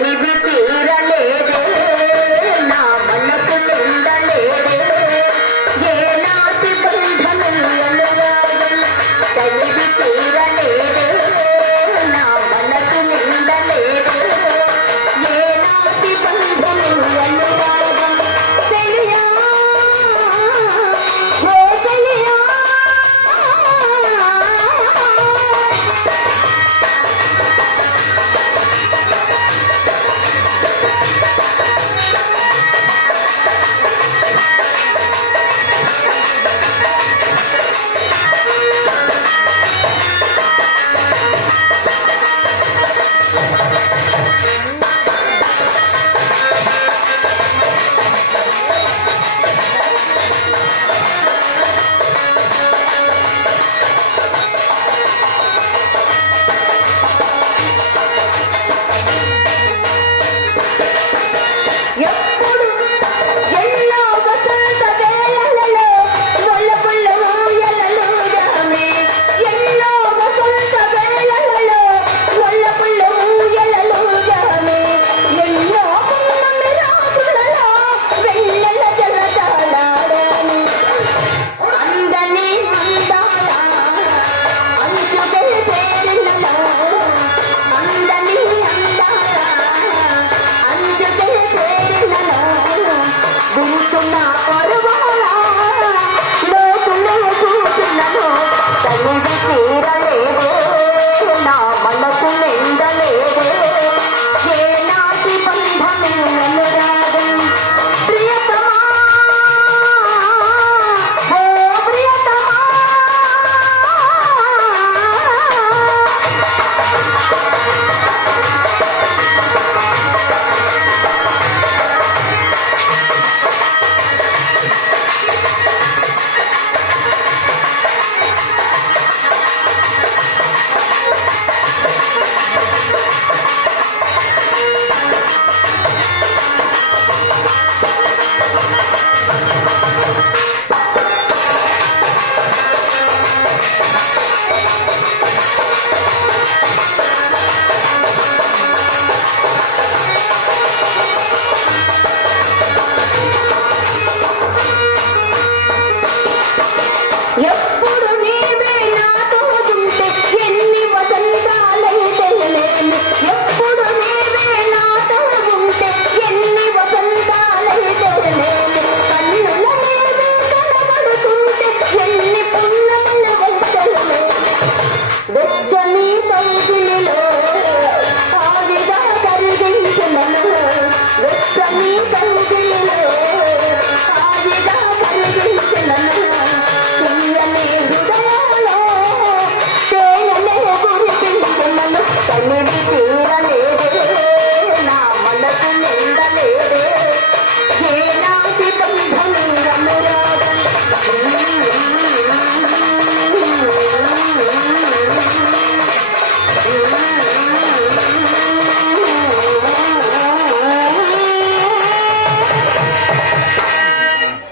Amen. Gracias.